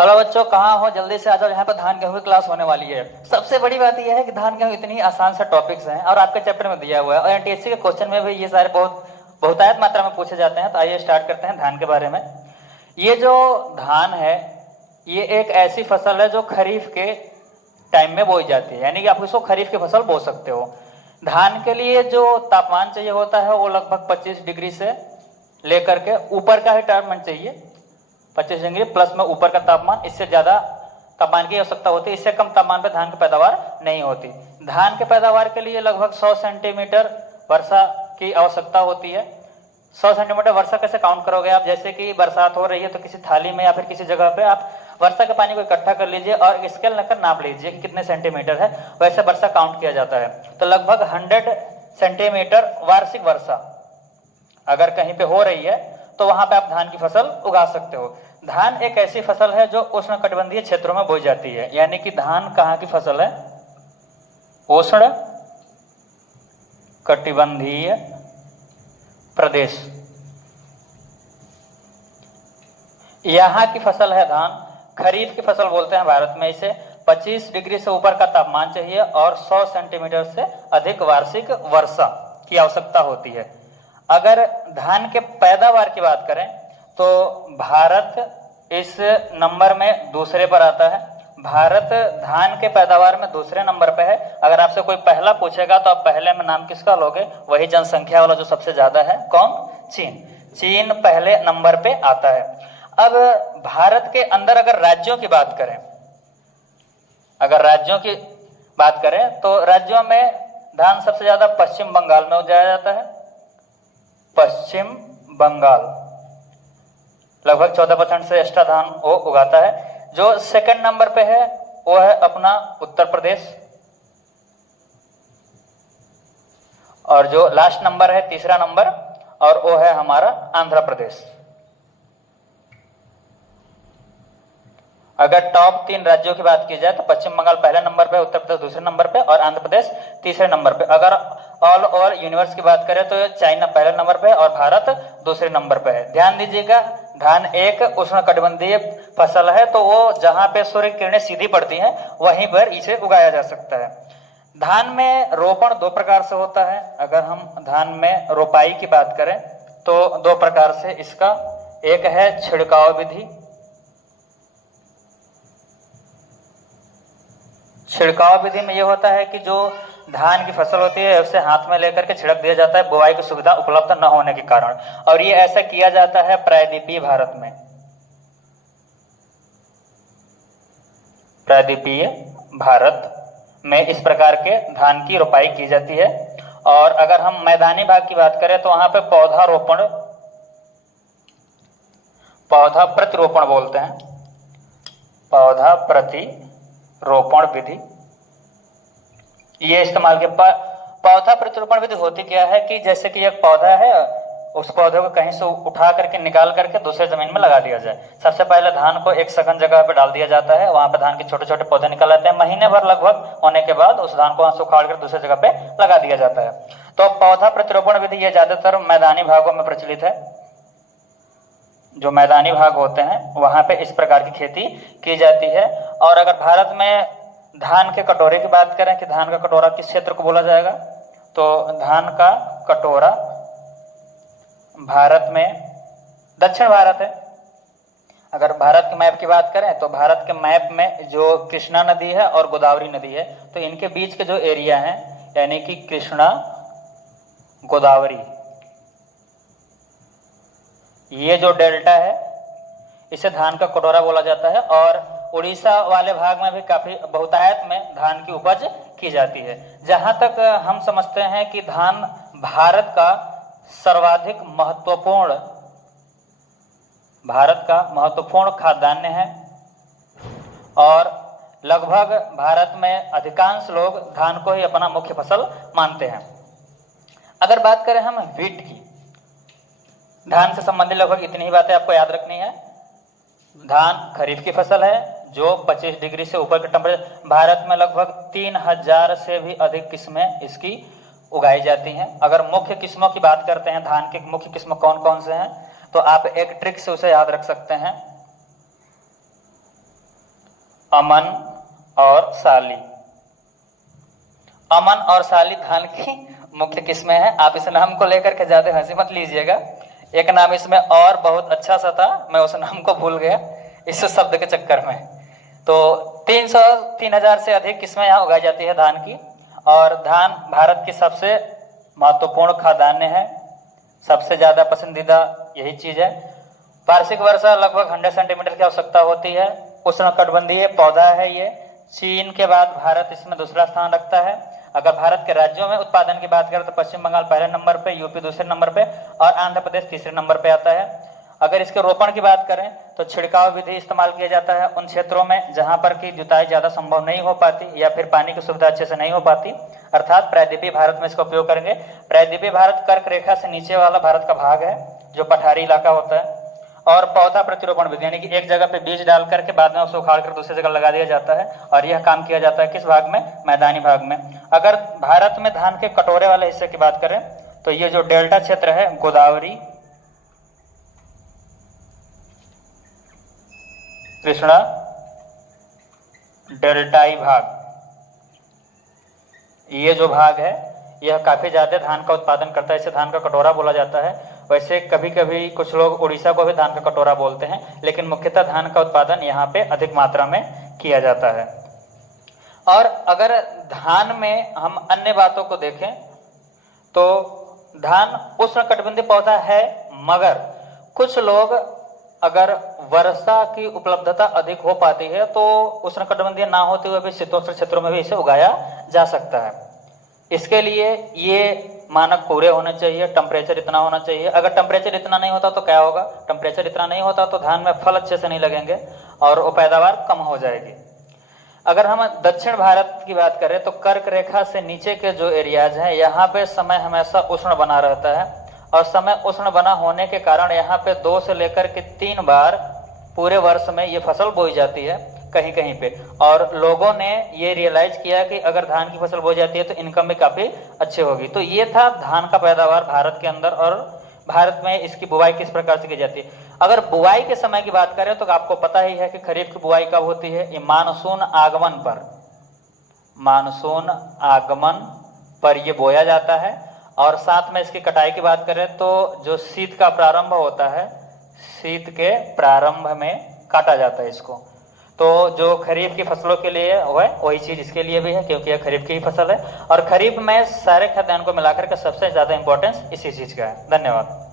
Hello बच्चों, कहाँ हो? जल्दी से आ जाओ, यहाँ पर धान गेहूं की क्लास होने वाली है। सबसे बड़ी बात यह है कि धान गेहूं इतनी आसान सा टॉपिक्स हैं और आपके चैप्टर में दिया हुआ है और एनटीएससी के क्वेश्चन में भी ये सारे बहुतायत मात्रा में पूछे जाते हैं। तो आइए स्टार्ट करते हैं धान के बारे में। ये जो धान है, ये एक ऐसी फसल है जो खरीफ के टाइम में बोई जाती है, यानी कि आप इसको खरीफ की फसल बो सकते हो। धान के लिए जो तापमान चाहिए होता है वो लगभग 25 डिग्री से लेकर के ऊपर का ही तापमान चाहिए। 25 डिग्री प्लस में ऊपर का तापमान, इससे ज्यादा तापमान की आवश्यकता होती है। इससे कम तापमान पे धान की पैदावार नहीं होती। धान के पैदावार के लिए लगभग 100 सेंटीमीटर वर्षा की आवश्यकता होती है। 100 सेंटीमीटर वर्षा कैसे काउंट करोगे आप? जैसे कि बरसात हो रही है तो किसी थाली में या फिर किसी जगह पे आप वर्षा के पानी को इकट्ठा कर लीजिए और स्केल लेकर नाप लीजिए कि कितने सेंटीमीटर है, वैसे वर्षा काउंट किया जाता है। तो लगभग 100 सेंटीमीटर वार्षिक वर्षा अगर कहीं पे हो रही है तो वहां पे आप धान की फसल उगा सकते हो। धान एक ऐसी फसल है जो उष्णकटिबंधीय क्षेत्रों में बोई जाती है, यानी कि धान कहाँ की फसल है? उष्ण कटिबंधीय प्रदेश, यहाँ की फसल है धान। खरीफ की फसल बोलते हैं भारत में इसे। 25 डिग्री से ऊपर का तापमान चाहिए और 100 सेंटीमीटर से अधिक वार्षिक वर्षा की आवश्यकता होती है। अगर धान के पैदावार की बात करें तो भारत इस नंबर में दूसरे पर आता है। भारत धान के पैदावार में दूसरे नंबर पे है। अगर आपसे कोई पहला पूछेगा तो आप पहले में नाम किसका लोगे? वही जनसंख्या वाला जो सबसे ज्यादा है, कौन? चीन। चीन पहले नंबर पे आता है। अब भारत के अंदर अगर राज्यों की बात करें, तो राज्यों में धान सबसे ज्यादा पश्चिम बंगाल में उगाया जाता है। पश्चिम बंगाल लगभग 14% से एक्स्ट्रा धान वो उगाता है। जो सेकंड नंबर पे है वो है अपना उत्तर प्रदेश, और जो लास्ट नंबर है, तीसरा नंबर, और वो है हमारा आंध्र प्रदेश। अगर टॉप 3 राज्यों की बात की जाए तो पश्चिम बंगाल पहले नंबर पे, उत्तर प्रदेश दूसरे नंबर पे और आंध्र प्रदेश तीसरे नंबर पे। अगर ऑल ओवर यूनिवर्स की बात करें तो चाइना पहले नंबर पे और भारत दूसरे नंबर पे है। ध्यान दीजिएगा, धान एक उष्णकटिबंधीय फसल है, तो वो जहां पे सूर्य किरणें सीधी पड़ती हैं वहीं पर इसे उगाया जा सकता है। धान में रोपण 2 प्रकार से होता है। अगर हम धान में रोपाई की बात करें तो 2 प्रकार से इसका, एक है छिड़काव विधि। छिड़काव विधि में यह होता है कि जो धान की फसल होती है उसे हाथ में लेकर के छिड़क दिया जाता है, बुआई की सुविधा उपलब्ध न होने के कारण, और ये ऐसा किया जाता है प्रायद्वीपीय भारत में। प्रायद्वीपीय भारत में इस प्रकार के धान की रोपाई की जाती है। और अगर हम मैदानी भाग की बात करें तो वहां पे पौधा प्रतिरोपण बोलते हैं, पौधा प्रतिरोपण विधि ये इस्तेमाल के। पौधा प्रतिरोपण विधि होती क्या है कि जैसे कि एक पौधा है, उस पौधे को कहीं से उठा करके निकाल करके दूसरे जमीन में लगा दिया जाए। सबसे पहले धान को एक सघन जगह पे डाल दिया जाता है, वहां पे धान के छोटे छोटे पौधे निकल आते हैं। महीने भर लगभग होने के बाद उस धान को वहां से उखाड़ कर दूसरे जगह पे लगा दिया जाता है। तो पौधा प्रतिरोपण विधि ये ज्यादातर मैदानी भागों में प्रचलित है। जो मैदानी भाग होते हैं वहां पे इस प्रकार की खेती की जाती है। और अगर भारत में धान के कटोरे की बात करें कि धान का कटोरा किस क्षेत्र को बोला जाएगा, तो धान का कटोरा भारत में दक्षिण भारत है। अगर भारत के मैप की बात करें तो भारत के मैप में जो कृष्णा नदी है और गोदावरी नदी है, तो इनके बीच के जो एरिया है, यानी कि कृष्णा गोदावरी, ये जो डेल्टा है इसे धान का कटोरा बोला जाता है। और उड़ीसा वाले भाग में भी काफी बहुतायत में धान की उपज की जाती है। जहां तक हम समझते हैं कि धान भारत का सर्वाधिक महत्वपूर्ण खाद्यान्न है और लगभग भारत में अधिकांश लोग धान को ही अपना मुख्य फसल मानते हैं। अगर बात करें हम व्हीट की, धान से संबंधित लगभग इतनी ही बातें आपको याद रखनी है। धान खरीफ की फसल है जो 25 डिग्री से ऊपर के टेम्परेचर, भारत में लगभग 3000 से भी अधिक किस्में इसकी उगाई जाती हैं। अगर मुख्य किस्मों की बात करते हैं, धान के मुख्य किस्म कौन कौन से हैं, तो आप एक ट्रिक से उसे याद रख सकते हैं। अमन और साली। अमन और साली धान की मुख्य किस्में हैं। आप इस नाम को लेकर के ज्यादा हंसी मत लीजिएगा। एक नाम इसमें और बहुत अच्छा सा था, मैं उस नाम को भूल गया इस शब्द के चक्कर में। तो 3,000 से अधिक किस्में यहाँ उगाई जाती है धान की। और धान भारत की सबसे महत्वपूर्ण खाद्यान्न है, सबसे ज्यादा पसंदीदा यही चीज है। वार्षिक वर्षा लगभग 100 सेंटीमीटर की आवश्यकता होती है। उष्णकटिबंधीय पौधा है ये। चीन के बाद भारत इसमें दूसरा स्थान रखता है। अगर भारत के राज्यों में उत्पादन की बात करें तो पश्चिम बंगाल पहले नंबर पे, यूपी दूसरे नंबर पे और आंध्र प्रदेश तीसरे नंबर पे आता है। अगर इसके रोपण की बात करें तो छिड़काव विधि इस्तेमाल किया जाता है उन क्षेत्रों में जहां पर की जुताई ज्यादा संभव नहीं हो पाती या फिर पानी की सुविधा अच्छे से नहीं हो पाती, अर्थात प्रायद्वीपीय भारत में इसका उपयोग करेंगे। प्रायद्वीपीय भारत कर्क रेखा से नीचे वाला भारत का भाग है जो पठारी इलाका होता है। और पौधा प्रतिरोपण विधि यानी कि एक जगह पे बीज डाल करके बाद में उसे उखाड़ कर दूसरी जगह लगा दिया जाता है और यह काम किया जाता है किस भाग में? मैदानी भाग में। अगर भारत में धान के कटोरे वाले हिस्से की बात करें तो ये जो डेल्टा क्षेत्र है, गोदावरी, कृष्णा, डेल्टाई भाग, ये जो भाग है यह काफी ज्यादा धान का उत्पादन करता है। इसे धान का कटोरा बोला जाता है। वैसे कभी कभी कुछ लोग उड़ीसा को भी धान का कटोरा बोलते हैं, लेकिन मुख्यतः धान का उत्पादन यहाँ पे अधिक मात्रा में किया जाता है। और अगर धान में हम अन्य बातों को देखें तो धान उष्णकटिबंधीय पौधा है, मगर कुछ लोग अगर वर्षा की उपलब्धता अधिक हो पाती है तो उष्णकटिबंधीय ना होते हुए भी शीतोष्ण क्षेत्रों में भी इसे उगाया जा सकता है। इसके लिए ये मानक पूरे होने चाहिए, टेम्परेचर इतना होना चाहिए। अगर टेम्परेचर इतना नहीं होता तो क्या होगा? टेम्परेचर इतना नहीं होता तो धान में फल अच्छे से नहीं लगेंगे और वो पैदावार कम हो जाएगी। अगर हम दक्षिण भारत की बात करें तो कर्क रेखा से नीचे के जो एरियाज हैं यहाँ पे समय हमेशा उष्ण बना रहता है और समय उष्ण बना होने के कारण यहाँ पे 2 से लेकर के 3 बार पूरे वर्ष में ये फसल बोई जाती है कहीं कहीं पे। और लोगों ने ये रियलाइज किया कि अगर धान की फसल बोई जाती है तो इनकम भी काफी अच्छी होगी। तो ये था धान का पैदावार भारत के अंदर और भारत में इसकी बुवाई किस प्रकार से की जाती है। अगर बुवाई के समय की बात करें तो आपको पता ही है कि खरीफ की बुवाई कब होती है? ये मानसून आगमन पर, मानसून आगमन पर ये बोया जाता है। और साथ में इसकी कटाई की बात करें तो जो शीत का प्रारंभ होता है, शीत के प्रारंभ में काटा जाता है इसको। तो जो खरीफ की फसलों के लिए है वही चीज इसके लिए भी है क्योंकि यह खरीफ की ही फसल है। और खरीफ में सारे खाद्यान्न को मिलाकर के सबसे ज्यादा इंपॉर्टेंस इसी चीज का है। धन्यवाद।